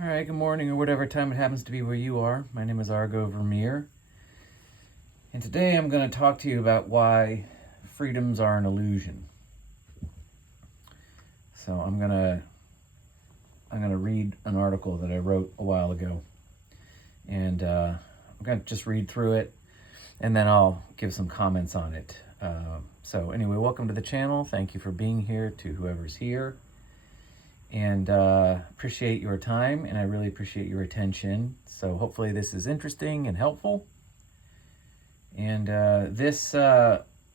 All right, good morning or whatever time it happens to be where you are. My name is Argo Vermeer. And today I'm going to talk to you about why freedoms are an illusion. So I'm going to read an article that I wrote a while ago. And I'm going to just read through it and then I'll give some comments on it. So anyway, welcome to the channel. Thank you for being here, to whoever's here. And appreciate your time, and I really appreciate your attention. So hopefully this is interesting and helpful. And this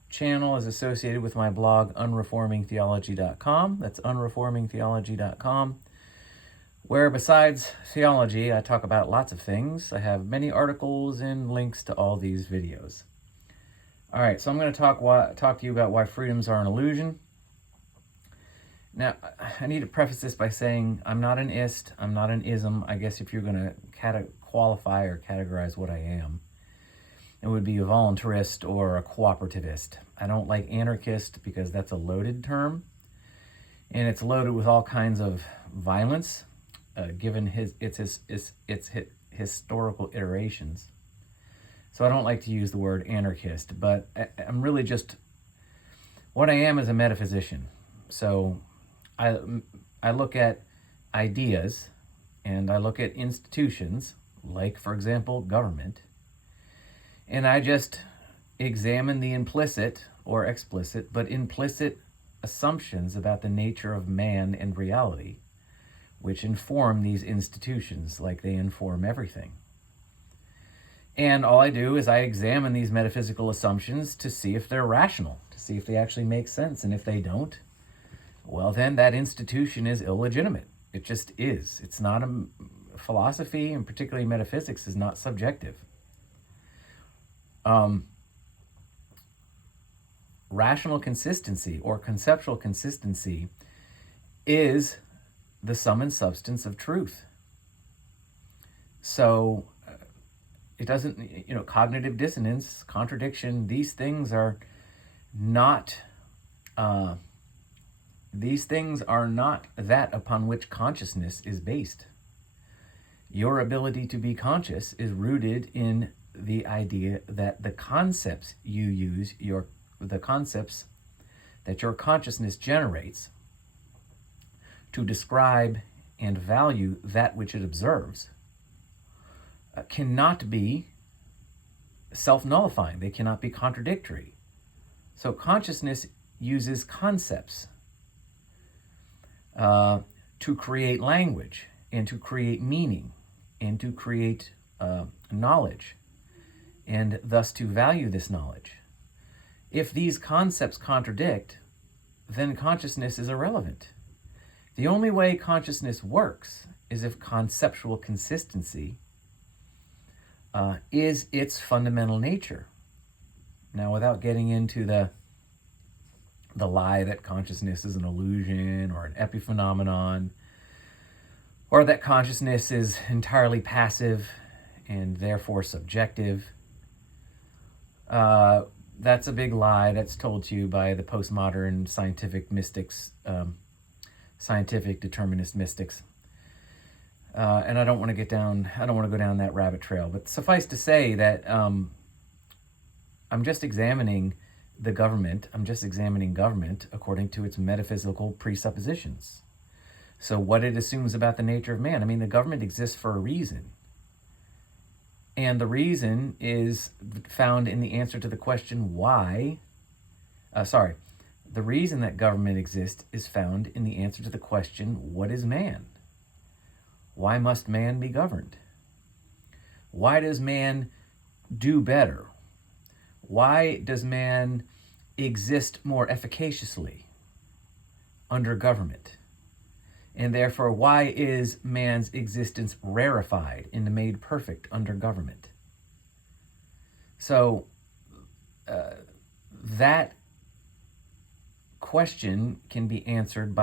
channel is associated with my blog, unreformingtheology.com. That's unreformingtheology.com, where besides theology, I talk about lots of things. I have many articles and links to all these videos. All right, so I'm going to talk to you about why freedoms are an illusion. Now, I need to preface this by saying I'm not an ist, I'm not an ism. I guess if you're going to qualify or categorize what I am, it would be a voluntarist or a cooperativist. I don't like anarchist because that's a loaded term, and it's loaded with all kinds of violence, given its historical iterations. So I don't like to use the word anarchist, but I'm really just, what I am is a metaphysician. So I look at ideas and I look at institutions, like, for example, government, and I just examine the implicit or explicit, but implicit assumptions about the nature of man and reality, which inform these institutions like they inform everything. And all I do is I examine these metaphysical assumptions to see if they're rational, to see if they actually make sense, and if they don't, well, then that institution is illegitimate. It just is. It's not a philosophy, and particularly metaphysics, is not subjective. Rational consistency or conceptual consistency is the sum and substance of truth. So it doesn't, cognitive dissonance, contradiction, these things are not that upon which consciousness is based. Your ability to be conscious is rooted in the idea that the concepts you use, the concepts that your consciousness generates to describe and value that which it observes, cannot be self-nullifying. They cannot be contradictory. So consciousness uses concepts to create language and to create meaning and to create knowledge, and thus to value this knowledge. If these concepts contradict, then consciousness is irrelevant. The only way consciousness works is if conceptual consistency is its fundamental nature. Now, without getting into the lie that consciousness is an illusion or an epiphenomenon, or that consciousness is entirely passive and therefore subjective, that's a big lie that's told to you by the postmodern scientific mystics, scientific determinist mystics. And I don't want to go down that rabbit trail, but suffice to say that I'm just examining the government. I'm just examining government according to its metaphysical presuppositions. So what it assumes about the nature of man. I mean, the government exists for a reason. And the reason is found in the answer to the question why. The reason that government exists is found in the answer to the question, what is man? Why must man be governed? Why does man do better? Why does man exist more efficaciously under government? And therefore, why is man's existence rarefied and made perfect under government? So that question can be answered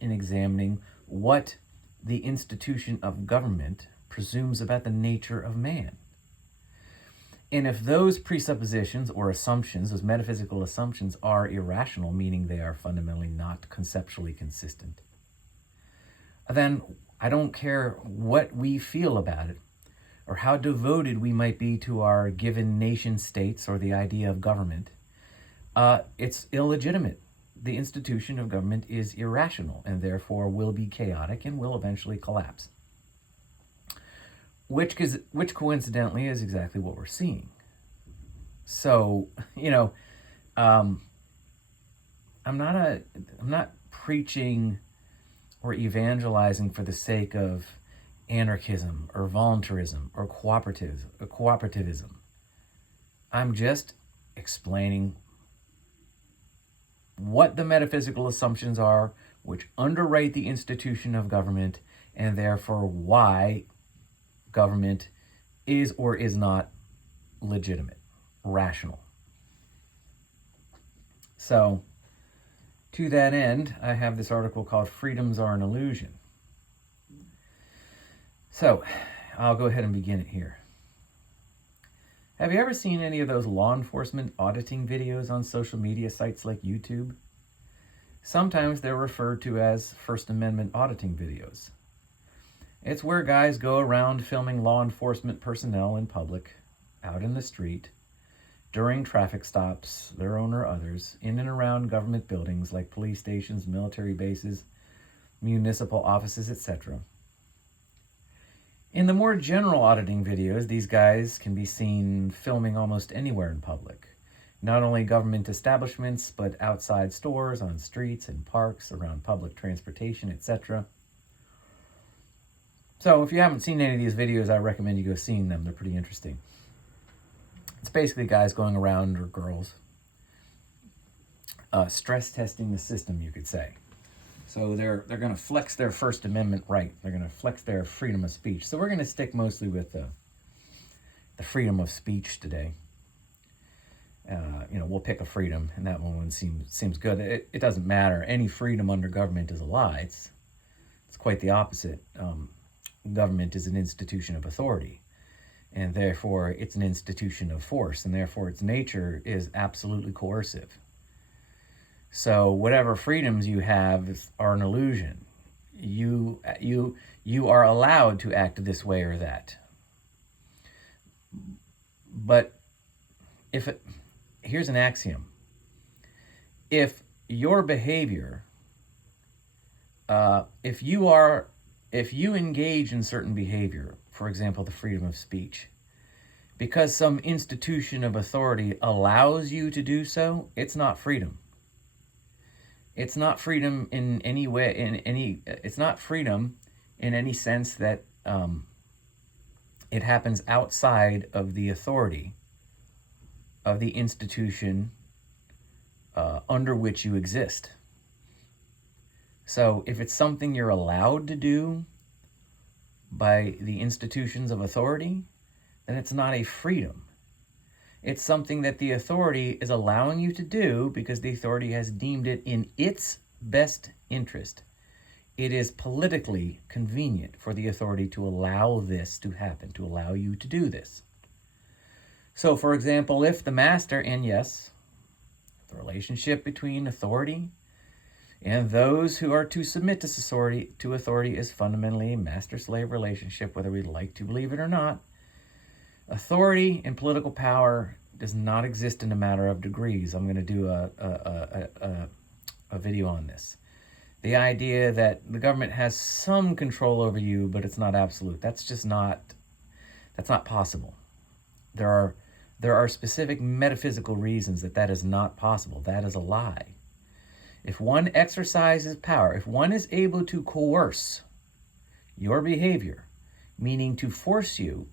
in examining what the institution of government presumes about the nature of man. And if those presuppositions or assumptions, those metaphysical assumptions, are irrational, meaning they are fundamentally not conceptually consistent, then I don't care what we feel about it or how devoted we might be to our given nation states or the idea of government. It's illegitimate. The institution of government is irrational and therefore will be chaotic and will eventually collapse. Which coincidentally is exactly what we're seeing. So, I'm not preaching or evangelizing for the sake of anarchism or voluntarism or cooperativism. I'm just explaining what the metaphysical assumptions are which underwrite the institution of government, and therefore why government is or is not legitimate, rational. So, to that end, I have this article called Freedoms Are an Illusion. So, I'll go ahead and begin it here. Have you ever seen any of those law enforcement auditing videos on social media sites like YouTube? Sometimes they're referred to as First Amendment auditing videos. It's where guys go around filming law enforcement personnel in public, out in the street, during traffic stops, their own or others, in and around government buildings like police stations, military bases, municipal offices, etc. In the more general auditing videos, these guys can be seen filming almost anywhere in public. Not only government establishments, but outside stores, on streets and parks, around public transportation, etc. So if you haven't seen any of these videos, I recommend you go seeing them. They're pretty interesting. It's basically guys going around, or girls, stress testing the system, you could say. So they're going to flex their First Amendment right. They're going to flex their freedom of speech. So we're going to stick mostly with the freedom of speech today. We'll pick a freedom, and that one seems good. It doesn't matter. Any freedom under government is a lie. It's quite the opposite. Government is an institution of authority, and therefore it's an institution of force, and therefore its nature is absolutely coercive. So whatever freedoms you have are an illusion. You are allowed to act this way or that. But here's an axiom. If your behavior, if you engage in certain behavior, for example, the freedom of speech, because some institution of authority allows you to do so, it's not freedom. It's not freedom in any way, it's not freedom in any sense that it happens outside of the authority of the institution under which you exist. So if it's something you're allowed to do by the institutions of authority, then it's not a freedom. It's something that the authority is allowing you to do because the authority has deemed it in its best interest. It is politically convenient for the authority to allow this to happen, to allow you to do this. So, for example, if the master, and yes, the relationship between authority and those who are to submit to authority is fundamentally a master-slave relationship, whether we like to believe it or not. Authority and political power does not exist in a matter of degrees. I'm going to do a video on this. The idea that the government has some control over you, but it's not absolute. That's not possible. There are specific metaphysical reasons that is not possible. That is a lie. If one exercises power, if one is able to coerce your behavior, meaning to force you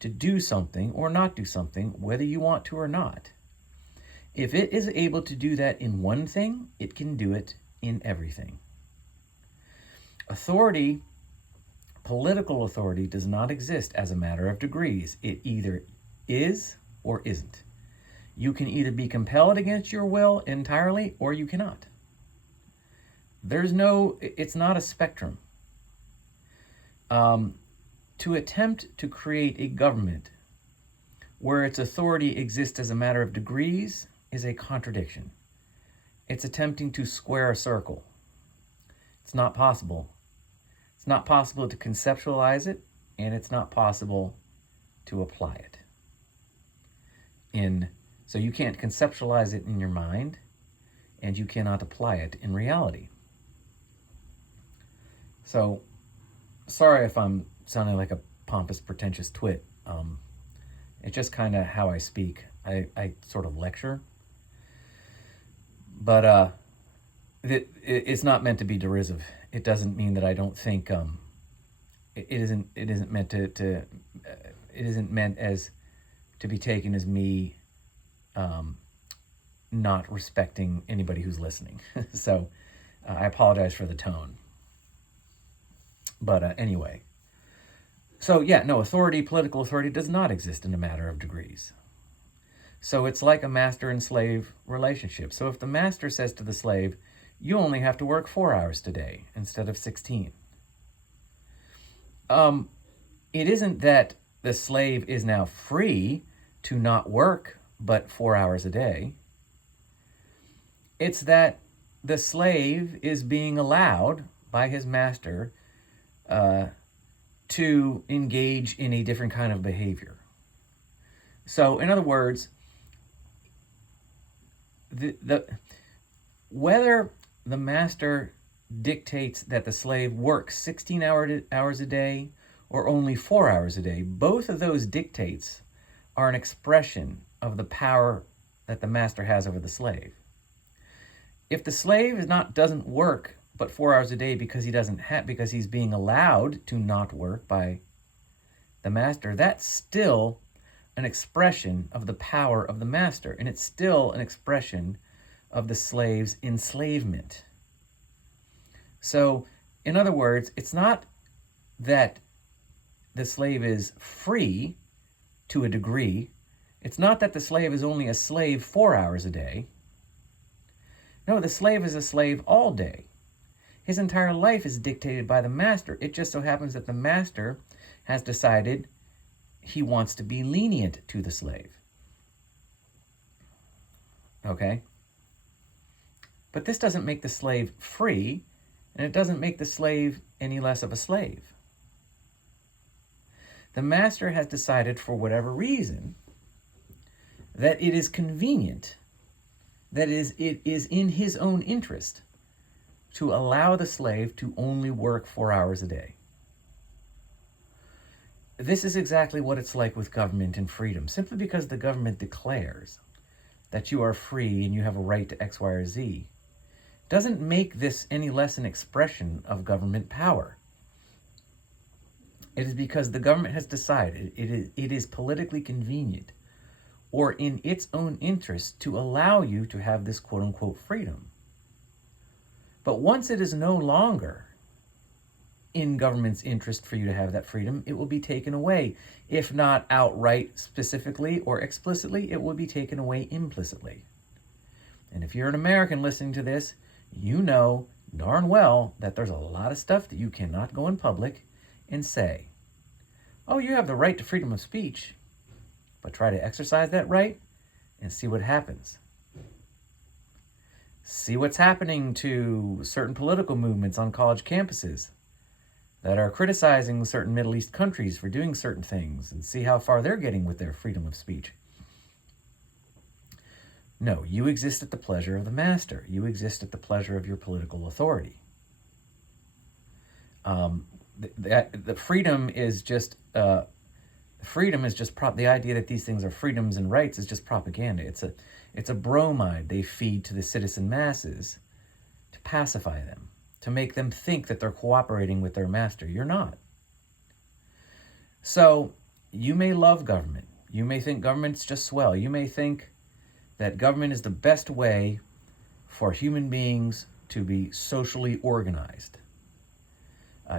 to do something or not do something, whether you want to or not, if it is able to do that in one thing, it can do it in everything. Authority, political authority, does not exist as a matter of degrees. It either is or isn't. You can either be compelled against your will entirely or you cannot. It's not a spectrum. To attempt to create a government where its authority exists as a matter of degrees, is a contradiction. It's attempting to square a circle. It's not possible. It's not possible to conceptualize it, and it's not possible to apply it. So you can't conceptualize it in your mind, and you cannot apply it in reality. So, sorry if I'm sounding like a pompous, pretentious twit. It's just kind of how I speak. I sort of lecture. But it's not meant to be derisive. It doesn't mean that I don't think it isn't meant it isn't meant as to be taken as me not respecting anybody who's listening. So I apologize for the tone. But anyway, so yeah, no, political authority does not exist in a matter of degrees. So it's like a master and slave relationship. So if the master says to the slave, you only have to work 4 hours today instead of 16. It isn't that the slave is now free to not work but 4 hours a day. It's that the slave is being allowed by his master to engage in a different kind of behavior. So, in other words, whether the master dictates that the slave works 16 hours a day or only 4 hours a day, both of those dictates are an expression of the power that the master has over the slave. If the slave doesn't work but 4 hours a day because because he's being allowed to not work by the master, that's still an expression of the power of the master, and it's still an expression of the slave's enslavement. So, in other words, it's not that the slave is free to a degree. It's not that the slave is only a slave 4 hours a day. No, the slave is a slave all day. His entire life is dictated by the master. It just so happens that the master has decided he wants to be lenient to the slave. Okay? But this doesn't make the slave free, and it doesn't make the slave any less of a slave. The master has decided, for whatever reason, that it is convenient, that it is in his own interest to allow the slave to only work 4 hours a day. This is exactly what it's like with government and freedom. Simply because the government declares that you are free and you have a right to X, Y, or Z doesn't make this any less an expression of government power. It is because the government has decided it is politically convenient or in its own interest to allow you to have this quote-unquote freedom. But once it is no longer in government's interest for you to have that freedom, it will be taken away. If not outright, specifically, or explicitly, it will be taken away implicitly. And if you're an American listening to this, you know darn well that there's a lot of stuff that you cannot go in public and say. Oh, you have the right to freedom of speech, but try to exercise that right and see what happens. See what's happening to certain political movements on college campuses that are criticizing certain Middle East countries for doing certain things, and see how far they're getting with their freedom of speech. No, you exist at the pleasure of the master. You exist at the pleasure of your political authority. The freedom is just the idea that these things are freedoms and rights is just propaganda. It's a bromide they feed to the citizen masses to pacify them, to make them think that they're cooperating with their master. You're not. So you may love government. You may think government's just swell. You may think that government is the best way for human beings to be socially organized.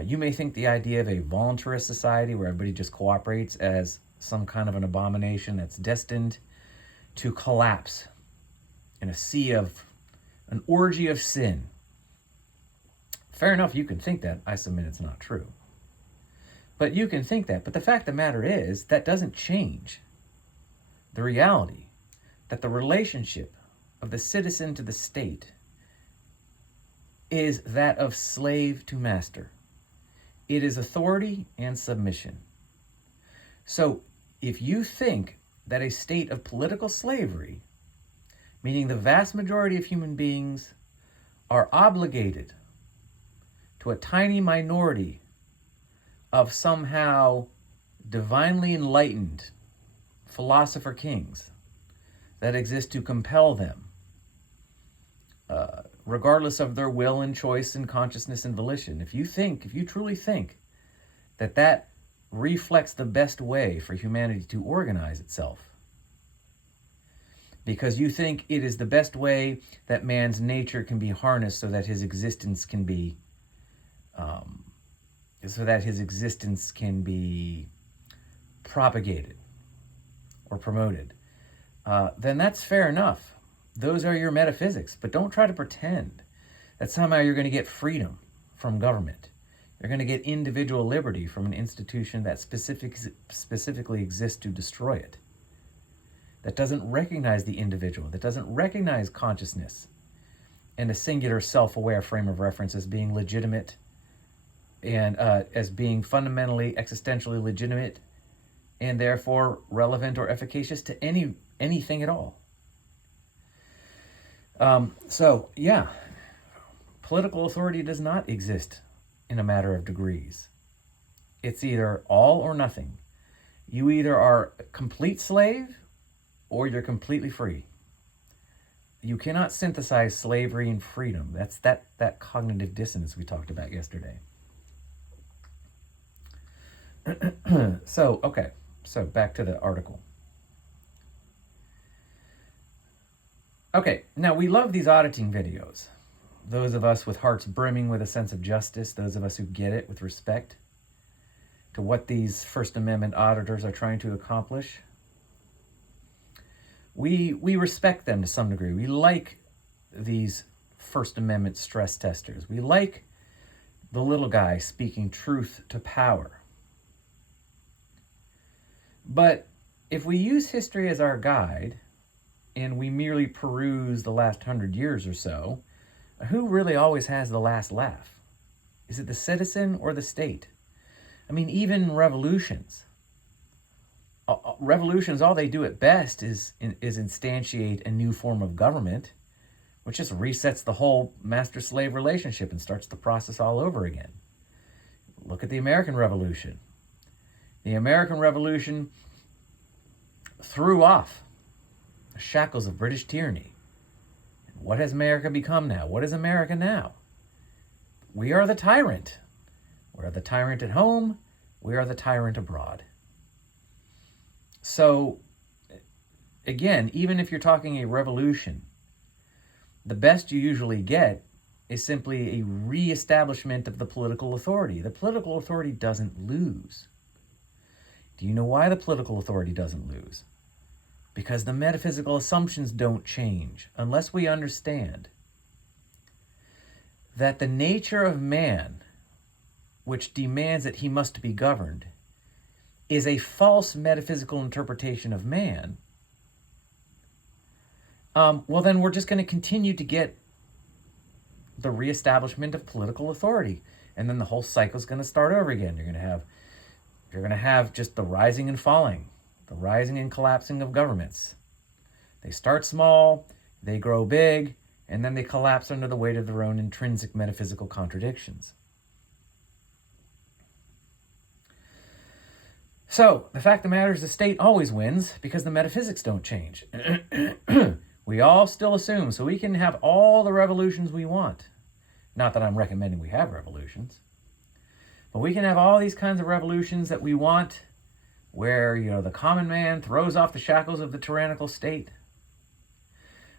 You may think the idea of a voluntarist society where everybody just cooperates as some kind of an abomination that's destined to collapse in a sea of an orgy of sin. Fair enough, you can think that. I submit it's not true. But you can think that. But the fact of the matter is, that doesn't change the reality that the relationship of the citizen to the state is that of slave to master. It is authority and submission. So if you think that a state of political slavery, meaning the vast majority of human beings are obligated to a tiny minority of somehow divinely enlightened philosopher kings that exist to compel them, regardless of their will and choice and consciousness and volition. If you truly think that that reflects the best way for humanity to organize itself, because you think it is the best way that man's nature can be harnessed so that his existence can be propagated or promoted, then that's fair enough. Those are your metaphysics, but don't try to pretend that somehow you're going to get freedom from government. You're going to get individual liberty from an institution that specifically exists to destroy it, that doesn't recognize the individual, that doesn't recognize consciousness and a singular self-aware frame of reference as being legitimate and as being fundamentally, existentially legitimate and therefore relevant or efficacious to anything at all. Political authority does not exist in a matter of degrees. It's either all or nothing. You either are a complete slave or you're completely free. You cannot synthesize slavery and freedom. That's that cognitive dissonance we talked about yesterday. So back to the article. Okay, now we love these auditing videos. Those of us with hearts brimming with a sense of justice, those of us who get it with respect to what these First Amendment auditors are trying to accomplish. We respect them to some degree. We like these First Amendment stress testers. We like the little guy speaking truth to power. But if we use history as our guide, and we merely peruse the last 100 years or so, who really always has the last laugh? Is it the citizen or the state? I mean, even revolutions. Revolutions, all they do at best is instantiate a new form of government, which just resets the whole master-slave relationship and starts the process all over again. Look at the American Revolution. The American Revolution threw off the shackles of British tyranny. What has America become now? What is America now? We are the tyrant. We are the tyrant at home. We are the tyrant abroad. So, again, even if you're talking a revolution, the best you usually get is simply a reestablishment of the political authority. The political authority doesn't lose. Do you know why the political authority doesn't lose? Because the metaphysical assumptions don't change unless we understand that the nature of man, which demands that he must be governed, is a false metaphysical interpretation of man. Well, then we're just going to continue to get the reestablishment of political authority, and then the whole cycle is going to start over again. You're going to have just the rising and falling, the rising and collapsing of governments. They start small, they grow big, and then they collapse under the weight of their own intrinsic metaphysical contradictions. So, the fact of the matter is the state always wins because the metaphysics don't change. We all still assume, so we can have all the revolutions we want. Not that I'm recommending we have revolutions. But we can have all these kinds of revolutions that we want where, the common man throws off the shackles of the tyrannical state.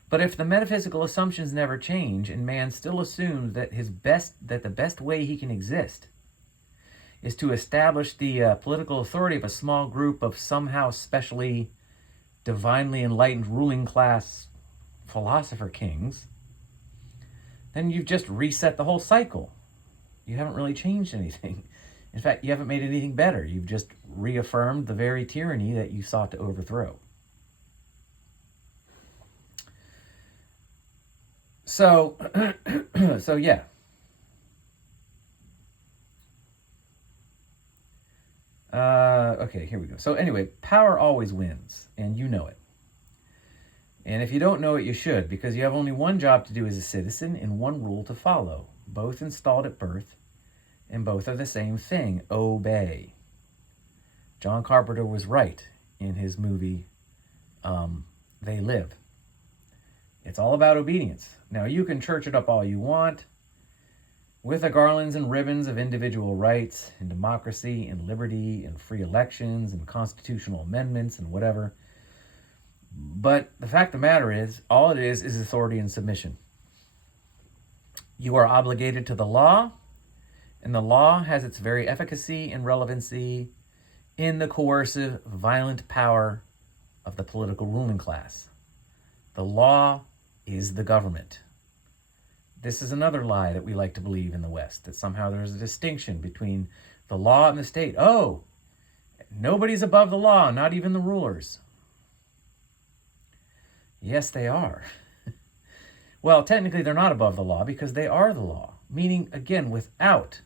But if the metaphysical assumptions never change and man still assumes that the best way he can exist is to establish the political authority of a small group of somehow specially divinely enlightened ruling class philosopher kings, then you've just reset the whole cycle. You haven't really changed anything. In fact, you haven't made anything better. You've just reaffirmed the very tyranny that you sought to overthrow. So, so yeah. Okay, here we go. So anyway, power always wins, and you know it. And if you don't know it, you should, because you have only one job to do as a citizen and one rule to follow, both installed at birth, and both are the same thing: obey. John Carpenter was right in his movie, They Live. It's all about obedience. Now, you can church it up all you want with the garlands and ribbons of individual rights and democracy and liberty and free elections and constitutional amendments and whatever. But the fact of the matter is, all it is authority and submission. You are obligated to the law, and the law has its very efficacy and relevancy in the coercive, violent power of the political ruling class. The law is the government. This is another lie that we like to believe in the West, that somehow there's a distinction between the law and the state. Oh, nobody's above the law, not even the rulers. Yes, they are. Well, technically they're not above the law because they are the law. Meaning, again, without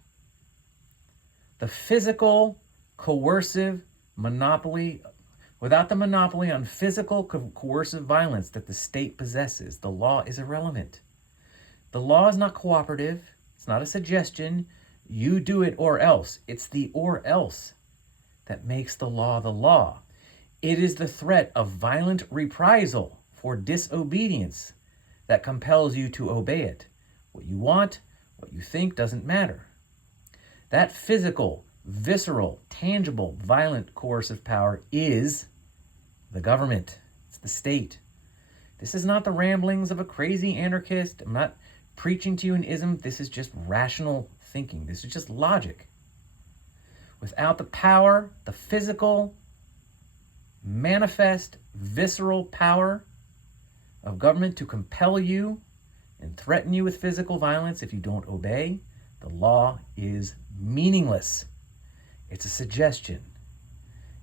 the physical, coercive monopoly, without the monopoly on physical, coercive violence that the state possesses, the law is irrelevant. The law is not cooperative. It's not a suggestion. You do it or else. It's the or else that makes the law the law. It is the threat of violent reprisal for disobedience that compels you to obey it. What you want, what you think doesn't matter. That physical, visceral, tangible, violent, coercive power is the government. It's the state. This is not the ramblings of a crazy anarchist. I'm not preaching to you an ism. This is just rational thinking. This is just logic. Without the power, the physical, manifest, visceral power of government to compel you and threaten you with physical violence if you don't obey, the law is meaningless. It's a suggestion.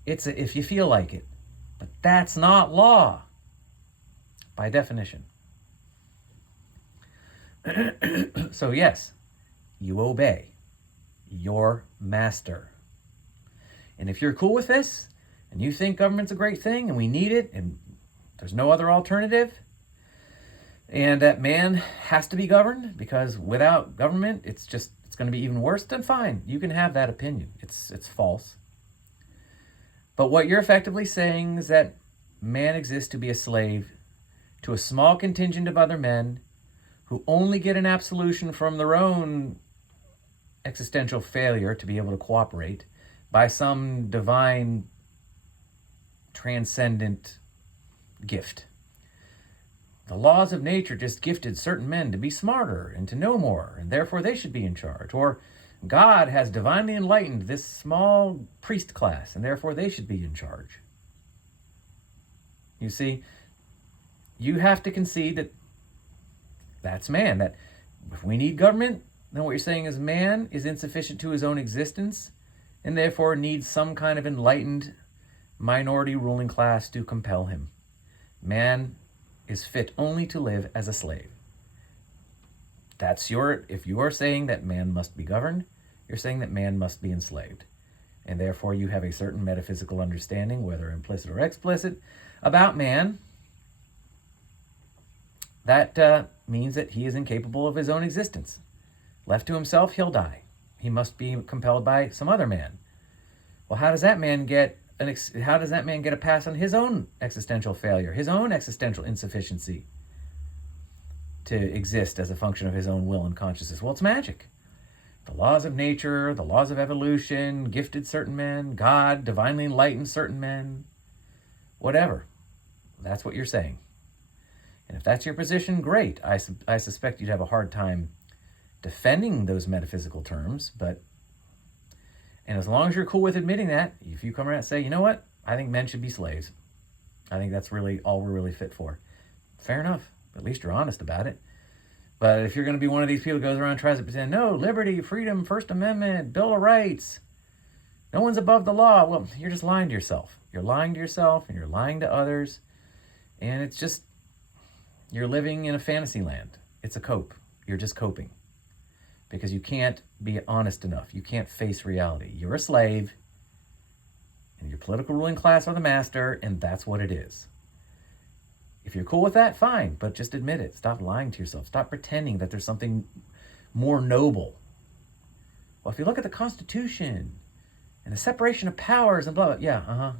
It's if you feel like it. But that's not law by definition. So yes, you obey your master. And if you're cool with this, and you think government's a great thing, and we need it, and there's no other alternative, and that man has to be governed, because without government, it's going to be even worse, then fine. You can have that opinion. It's false. But what you're effectively saying is that man exists to be a slave to a small contingent of other men who only get an absolution from their own existential failure to be able to cooperate by some divine, transcendent gift. The laws of nature just gifted certain men to be smarter and to know more, and therefore they should be in charge. Or God has divinely enlightened this small priest class, and therefore they should be in charge. You see, you have to concede that that's man. That if we need government, then what you're saying is man is insufficient to his own existence, and therefore needs some kind of enlightened minority ruling class to compel him. Man is fit only to live as a slave. If you are saying that man must be governed, you're saying that man must be enslaved. And therefore you have a certain metaphysical understanding, whether implicit or explicit, about man. That means that he is incapable of his own existence. Left to himself, he'll die. He must be compelled by some other man. Well, how does that man get a pass on his own existential failure, his own existential insufficiency to exist as a function of his own will and consciousness? Well, it's magic. The laws of nature, the laws of evolution, gifted certain men, God divinely enlightened certain men, whatever. That's what you're saying. And if that's your position, great. I suspect you'd have a hard time defending those metaphysical terms, and as long as you're cool with admitting that, if you come around and say, you know what, I think men should be slaves. I think that's really all we're really fit for. Fair enough. At least you're honest about it. But if you're going to be one of these people who goes around and tries to pretend, no, liberty, freedom, First Amendment, Bill of Rights, no one's above the law, well, you're just lying to yourself. You're lying to yourself and you're lying to others. And it's just, you're living in a fantasy land. It's a cope. You're just coping because you can't be honest enough. You can't face reality. You're a slave, and your political ruling class are the master, and that's what it is. If you're cool with that, fine, but just admit it. Stop lying to yourself. Stop pretending that there's something more noble. Well, if you look at the Constitution and the separation of powers and blah, blah, yeah,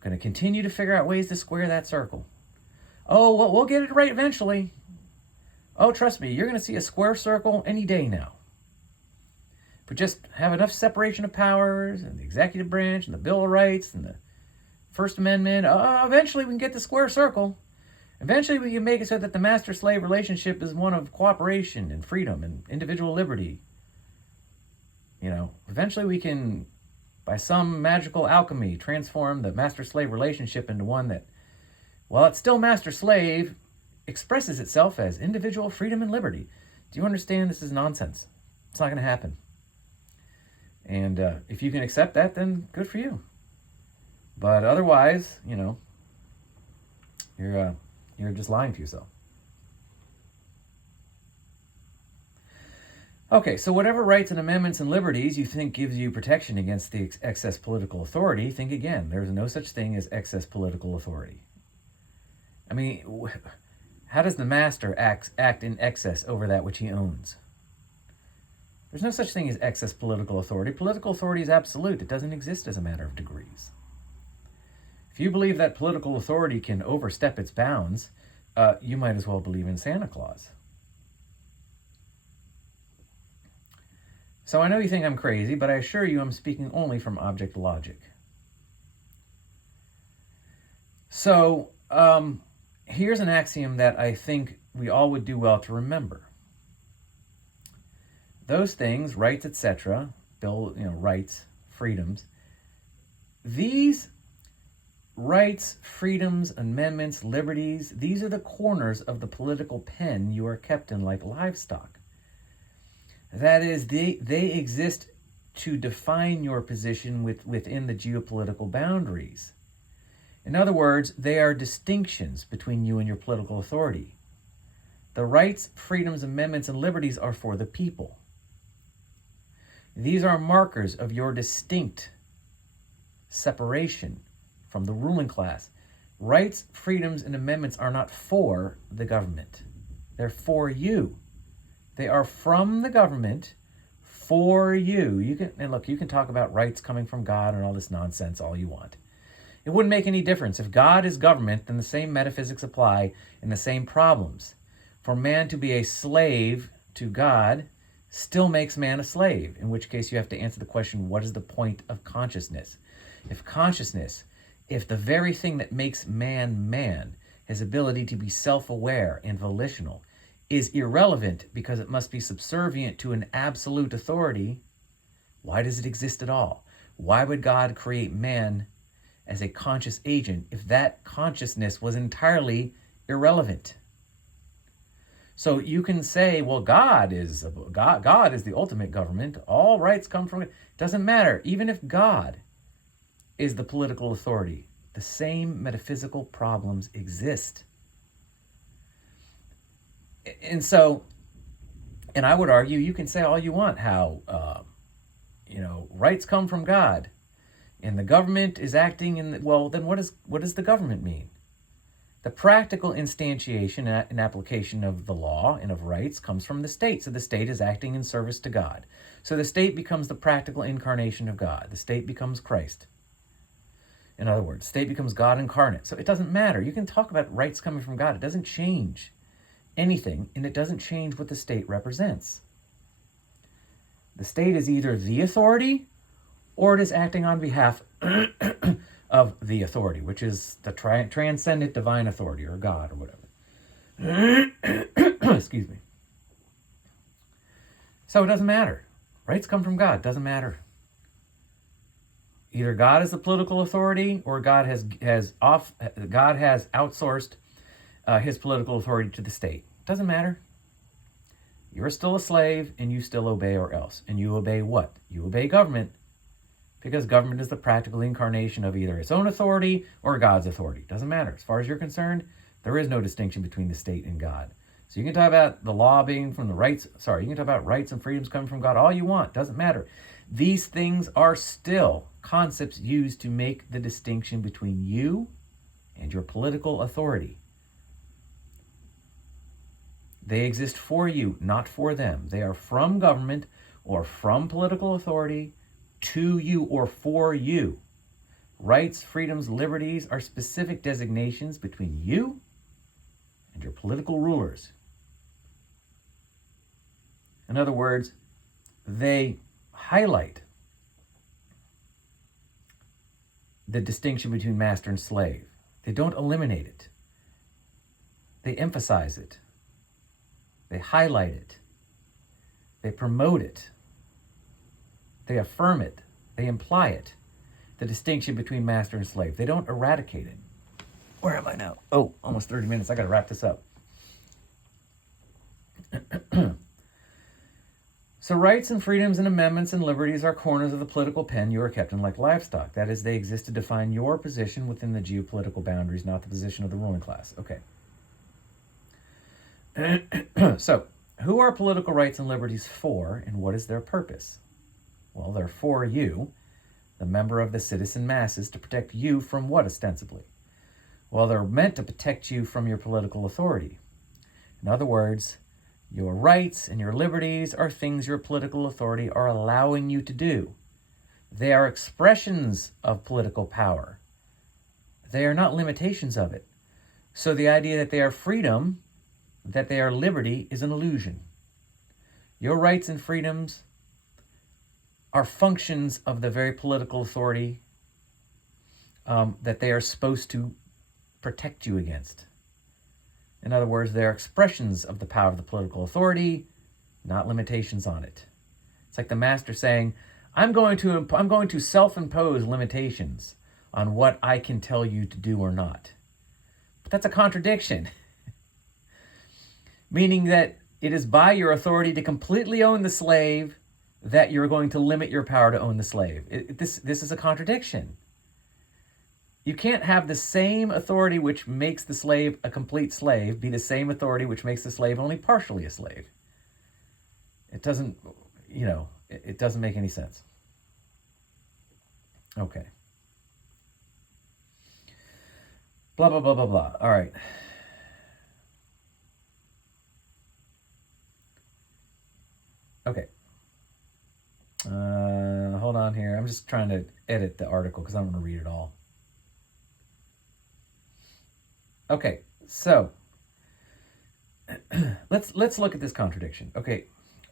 going to continue to figure out ways to square that circle. Oh, well, we'll get it right eventually. Oh, trust me, you're going to see a square circle any day now. But just have enough separation of powers and the executive branch and the Bill of Rights and the First Amendment. Eventually we can get the square circle. Eventually we can make it so that the master-slave relationship is one of cooperation and freedom and individual liberty. Eventually we can, by some magical alchemy, transform the master-slave relationship into one that, while it's still master-slave, expresses itself as individual freedom and liberty. Do you understand? This is nonsense. It's not going to happen. And if you can accept that, then good for you. But otherwise, you're just lying to yourself. Okay, so whatever rights and amendments and liberties you think gives you protection against the excess political authority, think again. There's no such thing as excess political authority. I mean, how does the master act in excess over that which he owns? There's no such thing as excess political authority. Political authority is absolute. It doesn't exist as a matter of degrees. If you believe that political authority can overstep its bounds, you might as well believe in Santa Claus. So I know you think I'm crazy, but I assure you I'm speaking only from object logic. So here's an axiom that I think we all would do well to remember. Those things, rights, etc., rights, freedoms, these rights, freedoms, amendments, liberties, these are the corners of the political pen you are kept in like livestock. That is, they exist to define your position within the geopolitical boundaries. In other words, they are distinctions between you and your political authority. The rights, freedoms, amendments, and liberties are for the people. These are markers of your distinct separation from the ruling class. Rights, freedoms, and amendments are not for the government. They're for you. They are from the government for you. You can talk about rights coming from God and all this nonsense all you want. It wouldn't make any difference. If God is government, then the same metaphysics apply and the same problems. For man to be a slave to God still makes man a slave, in which case you have to answer the question, what is the point of consciousness? If the very thing that makes man man, his ability to be self-aware and volitional, is irrelevant because it must be subservient to an absolute authority, why does it exist at all? Why would God create man as a conscious agent if that consciousness was entirely irrelevant? So you can say, well, God is the ultimate government. All rights come from it. Doesn't matter. Even if God is the political authority, the same metaphysical problems exist. And I would argue, you can say all you want how, rights come from God, and the government is acting then what does the government mean? The practical instantiation and application of the law and of rights comes from the state. So the state is acting in service to God. So the state becomes the practical incarnation of God. The state becomes Christ. In other words, the state becomes God incarnate. So it doesn't matter. You can talk about rights coming from God. It doesn't change anything, and it doesn't change what the state represents. The state is either the authority or it is acting on behalf of the authority, which is the transcendent divine authority, or God, or whatever. Excuse me. So it doesn't matter. Rights come from God. Doesn't matter. Either God is the political authority, or God has outsourced his political authority to the state. Doesn't matter. You're still a slave, and you still obey or else. And you obey what? You obey government, because government is the practical incarnation of either its own authority or God's authority. Doesn't matter. As far as you're concerned, there is no distinction between the state and God. So you can talk about the law being from the rights. Sorry, you can talk about rights and freedoms coming from God all you want. Doesn't matter. These things are still concepts used to make the distinction between you and your political authority. They exist for you, not for them. They are from government or from political authority to you or for you. Rights, freedoms, liberties are specific designations between you and your political rulers. In other words, they highlight the distinction between master and slave. They don't eliminate it. They emphasize it. They highlight it. They promote it. They affirm it. They imply it. The distinction between master and slave. They don't eradicate it. Where am I now? Oh, almost 30 minutes. I got to wrap this up. So rights and freedoms and amendments and liberties are corners of the political pen you are kept in like livestock. That is, they exist to define your position within the geopolitical boundaries, not the position of the ruling class. Okay. So, who are political rights and liberties for, and what is their purpose? Well, they're for you, the member of the citizen masses, to protect you from what, ostensibly? Well, they're meant to protect you from your political authority. In other words, your rights and your liberties are things your political authority are allowing you to do. They are expressions of political power. They are not limitations of it. So the idea that they are freedom, that they are liberty, is an illusion. Your rights and freedoms are functions of the very political authority that they are supposed to protect you against. In other words, they're expressions of the power of the political authority, not limitations on it. It's like the master saying, I'm going to self-impose limitations on what I can tell you to do or not. But that's a contradiction. Meaning that it is by your authority to completely own the slave that you're going to limit your power to own the slave. This is a contradiction. You can't have the same authority which makes the slave a complete slave be the same authority which makes the slave only partially a slave. It doesn't, it doesn't make any sense. Okay. Blah, blah, blah, blah, blah. All right. Okay. Hold on here. I'm just trying to edit the article because I don't want to read it all. Okay, so let's look at this contradiction. Okay,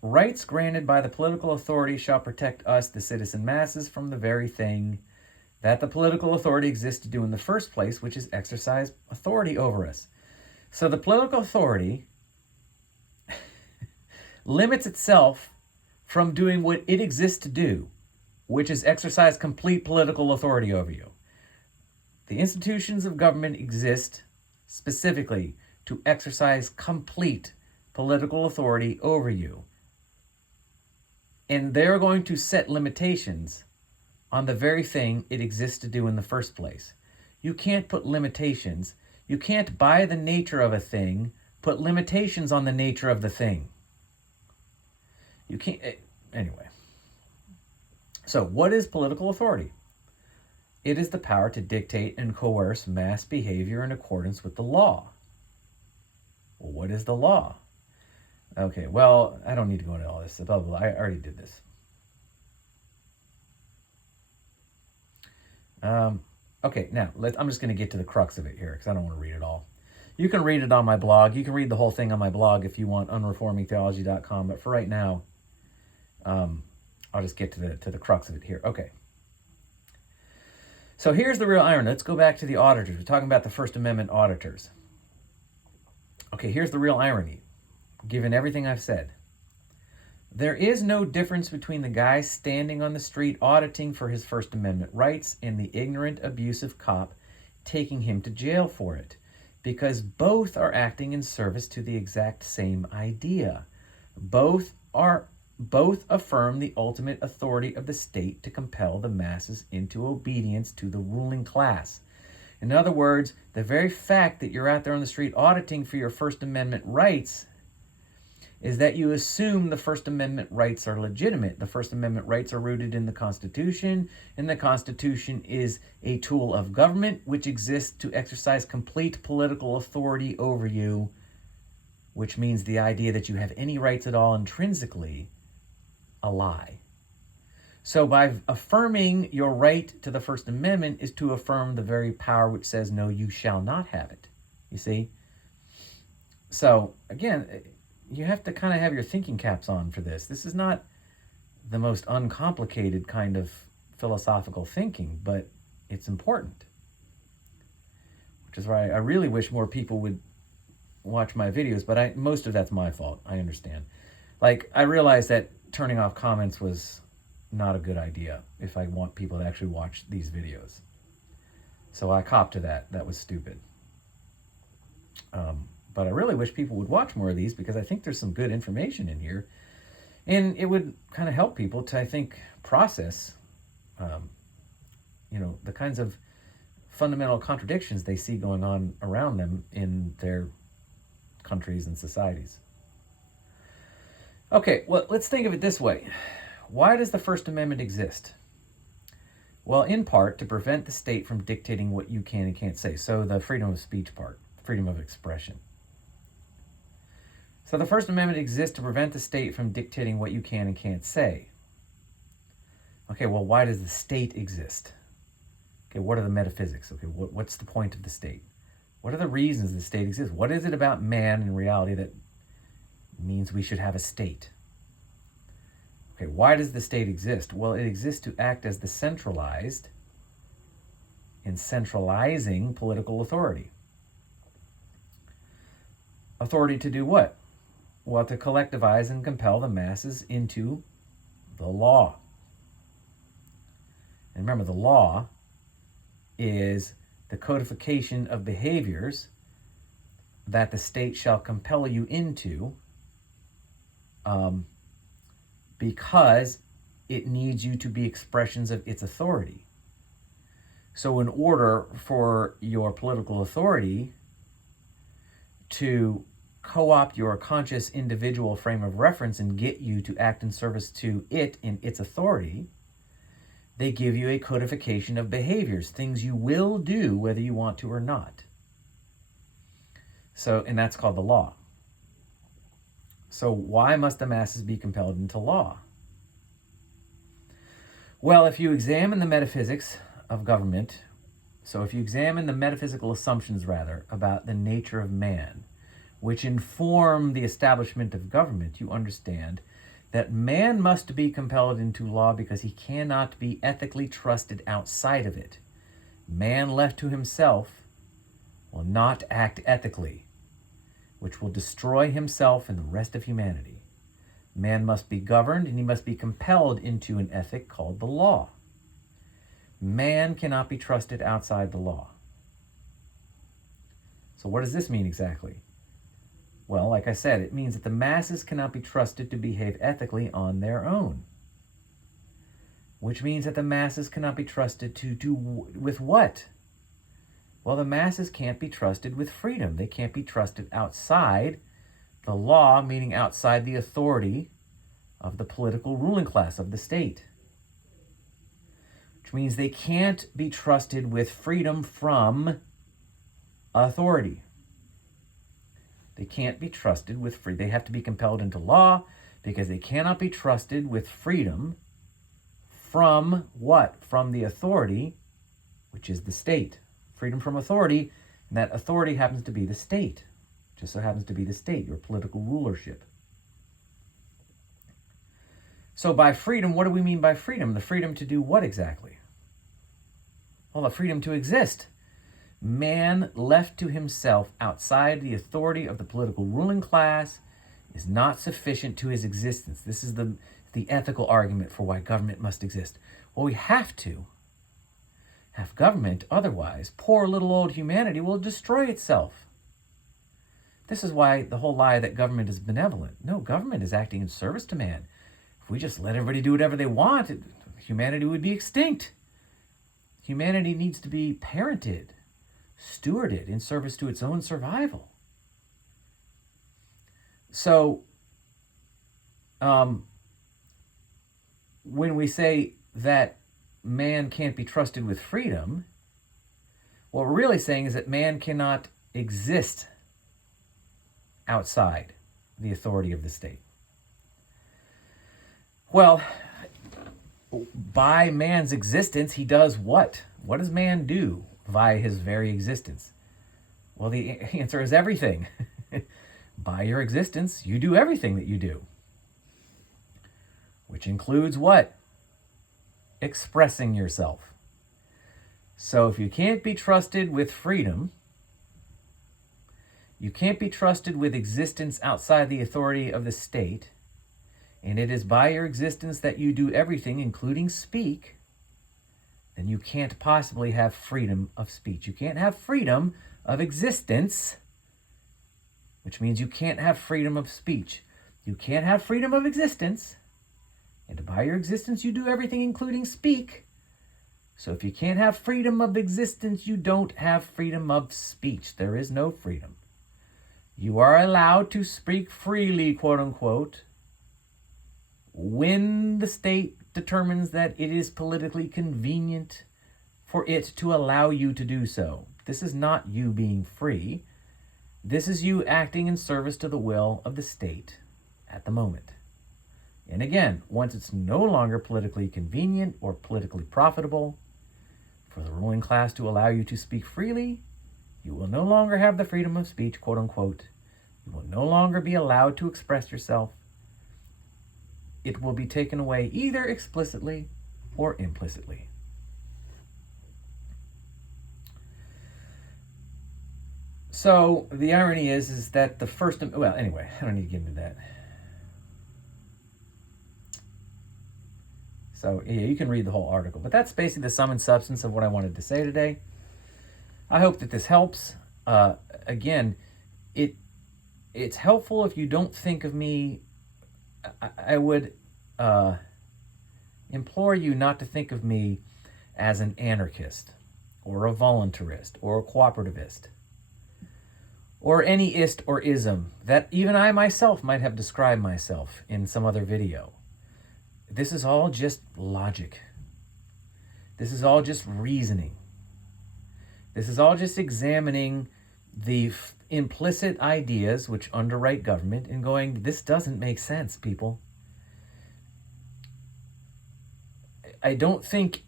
rights granted by the political authority shall protect us, the citizen masses, from the very thing that the political authority exists to do in the first place, which is exercise authority over us. So the political authority limits itself from doing what it exists to do, which is exercise complete political authority over you. The institutions of government exist specifically to exercise complete political authority over you. And they're going to set limitations on the very thing it exists to do in the first place. You can't put limitations. You can't, by the nature of a thing, put limitations on the nature of the thing. You can't, anyway. So what is political authority? It is the power to dictate and coerce mass behavior in accordance with the law. Well, what is the law? Okay, well, I don't need to go into all this. Blah, blah, blah. I already did this. Okay, now, I'm just going to get to the crux of it here because I don't want to read it all. You can read it on my blog. You can read the whole thing on my blog if you want, unreformingtheology.com. But for right now, I'll just get to the crux of it here. Okay. So here's the real irony. Let's go back to the auditors. We're talking about the First Amendment auditors. Okay, here's the real irony, given everything I've said. There is no difference between the guy standing on the street auditing for his First Amendment rights and the ignorant, abusive cop taking him to jail for it, because both are acting in service to the exact same idea. Both affirm the ultimate authority of the state to compel the masses into obedience to the ruling class. In other words, the very fact that you're out there on the street auditing for your First Amendment rights is that you assume the First Amendment rights are legitimate. The First Amendment rights are rooted in the Constitution, and the Constitution is a tool of government which exists to exercise complete political authority over you, which means the idea that you have any rights at all intrinsically a lie. So by affirming your right to the First Amendment is to affirm the very power which says, no, you shall not have it. You see? So, again, you have to kind of have your thinking caps on for this. This is not the most uncomplicated kind of philosophical thinking, but it's important. Which is why I really wish more people would watch my videos, but most of that's my fault. I understand. Like, I realized that turning off comments was not a good idea if I want people to actually watch these videos. So I copped to that. That was stupid. But I really wish people would watch more of these because I think there's some good information in here. And it would kind of help people to, I think, process, the kinds of fundamental contradictions they see going on around them in their countries and societies. Okay, well, let's think of it this way. Why does the First Amendment exist? Well, in part, to prevent the state from dictating what you can and can't say. So the freedom of speech part, freedom of expression. So the First Amendment exists to prevent the state from dictating what you can and can't say. Okay, well, why does the state exist? Okay, what are the metaphysics? Okay, what's the point of the state? What are the reasons the state exists? What is it about man in reality that means we should have a state? Okay, why does the state exist? Well, it exists to act as the centralized in centralizing political authority. Authority to do what? Well, to collectivize and compel the masses into the law. And remember, the law is the codification of behaviors that the state shall compel you into because it needs you to be expressions of its authority. So in order for your political authority to co-opt your conscious individual frame of reference and get you to act in service to it in its authority, they give you a codification of behaviors, things you will do whether you want to or not. So, and that's called the law. So why must the masses be compelled into law? Well, if you examine the metaphysics of government, so if you examine the metaphysical assumptions, rather, about the nature of man, which inform the establishment of government, you understand that man must be compelled into law because he cannot be ethically trusted outside of it. Man left to himself will not act ethically, which will destroy himself and the rest of humanity. Man must be governed and he must be compelled into an ethic called the law. Man cannot be trusted outside the law. So what does this mean exactly? Well, like I said, it means that the masses cannot be trusted to behave ethically on their own. Which means that the masses cannot be trusted to do with what? Well, the masses can't be trusted with freedom. They can't be trusted outside the law, meaning outside the authority of the political ruling class of the state. Which means they can't be trusted with freedom from authority. They can't be trusted with free. They have to be compelled into law because they cannot be trusted with freedom from what? From the authority, which is the state. Freedom from authority, and that authority happens to be the state. Just so happens to be the state, your political rulership. So by freedom, what do we mean by freedom? The freedom to do what exactly? Well, the freedom to exist. Man left to himself outside the authority of the political ruling class is not sufficient to his existence. This is the ethical argument for why government must exist. Well, we have to have government, otherwise poor little old humanity will destroy itself. This is why the whole lie that government is benevolent. No, government is acting in service to man. If we just let everybody do whatever they want, humanity would be extinct. Humanity needs to be parented. stewarded in service to its own survival. So, when we say that man can't be trusted with freedom, what we're really saying is that man cannot exist outside the authority of the state. Well, by man's existence, he does what? What does man do via his very existence? Well, the answer is everything. By your existence, you do everything that you do. Which includes what? Expressing yourself. So if you can't be trusted with freedom, you can't be trusted with existence outside the authority of the state, and it is by your existence that you do everything, including speak, then you can't possibly have freedom of speech. You can't have freedom of existence, which means you can't have freedom of speech. You can't have freedom of existence, and by your existence you do everything, including speak. So if you can't have freedom of existence, you don't have freedom of speech. There is no freedom. You are allowed to speak freely, quote unquote, when the state determines that it is politically convenient for it to allow you to do so. This is not you being free. This is you acting in service to the will of the state at the moment. And again, once it's no longer politically convenient or politically profitable for the ruling class to allow you to speak freely, you will no longer have the freedom of speech, quote unquote. You will no longer be allowed to express yourself. It will be taken away either explicitly or implicitly. So the irony is that the first, well, anyway, I don't need to get into that. So yeah, you can read the whole article, but that's basically the sum and substance of what I wanted to say today. I hope that this helps. Again, it's helpful if you don't think of me. I would implore you not to think of me as an anarchist or a voluntarist or a cooperativist or any ist or ism that even I myself might have described myself in some other video. This is all just logic. This is all just reasoning. This is all just examining the implicit ideas which underwrite government and going, this doesn't make sense, people. I don't think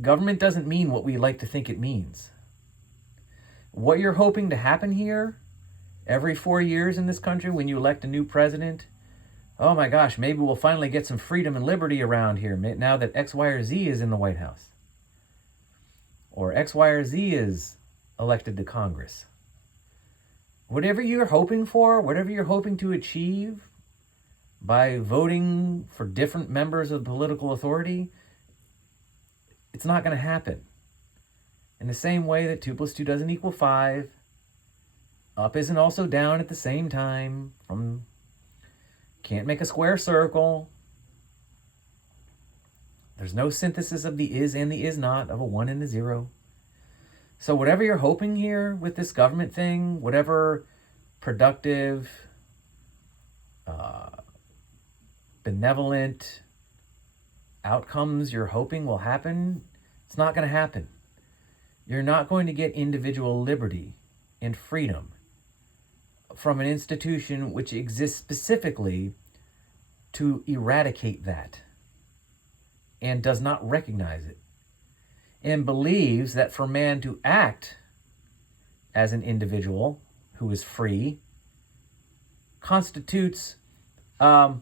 government doesn't mean what we like to think it means. What you're hoping to happen here every 4 years in this country when you elect a new president, oh my gosh, maybe we'll finally get some freedom and liberty around here now that X, Y, or Z is in the White House. Or X, Y, or Z is elected to Congress. Whatever you're hoping for, whatever you're hoping to achieve by voting for different members of political authority, it's not going to happen. In the same way that 2 + 2 doesn't equal 5, up isn't also down at the same time. Can't make a square circle. There's no synthesis of the is and the is not, of a 1 and a 0. So whatever you're hoping here with this government thing, whatever productive, benevolent outcomes you're hoping will happen, it's not going to happen. You're not going to get individual liberty and freedom from an institution which exists specifically to eradicate that and does not recognize it and believes that for man to act as an individual who is free constitutes a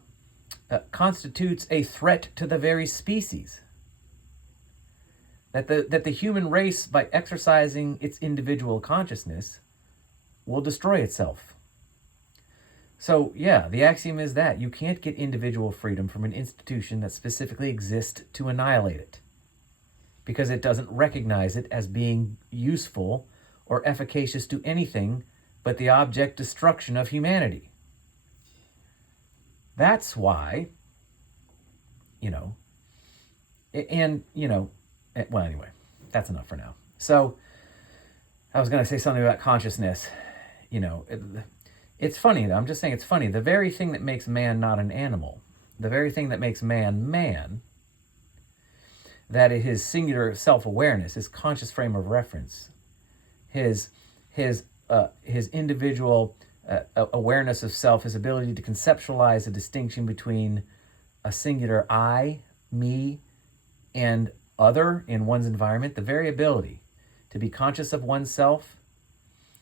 threat to the very species. That the human race, by exercising its individual consciousness, will destroy itself. So, yeah, the axiom is that you can't get individual freedom from an institution that specifically exists to annihilate it, because it doesn't recognize it as being useful or efficacious to anything but the object destruction of humanity. That's why, well, anyway, that's enough for now. So, I was going to say something about consciousness. It's funny, though. I'm just saying it's funny. The very thing that makes man not an animal, the very thing that makes man man, that is his singular self-awareness, his conscious frame of reference, his individual awareness of self, his ability to conceptualize a distinction between a singular I, me, and other in one's environment, the very ability to be conscious of oneself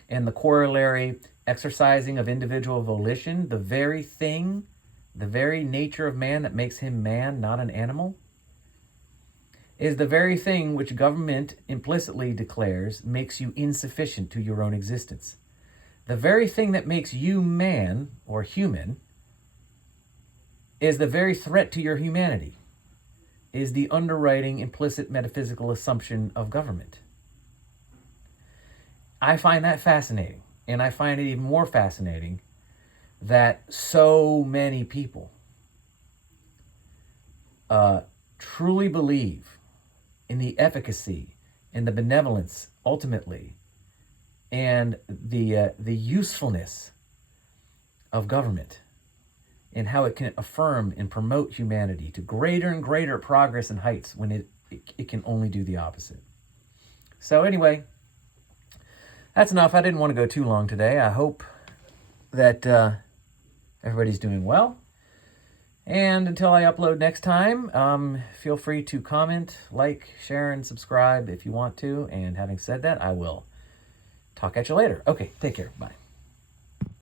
and the corollary exercising of individual volition, the very thing, the very nature of man that makes him man, not an animal, is the very thing which government implicitly declares makes you insufficient to your own existence. The very thing that makes you man or human is the very threat to your humanity, is the underwriting implicit metaphysical assumption of government. I find that fascinating, and I find it even more fascinating that so many people truly believe in the efficacy and the benevolence, ultimately, and the usefulness of government and how it can affirm and promote humanity to greater and greater progress and heights when it can only do the opposite. So anyway, that's enough. I didn't want to go too long today. I hope that everybody's doing well. And until I upload next time, feel free to comment, like, share, and subscribe if you want to. And having said that, I will talk at you later. Okay, take care. Bye.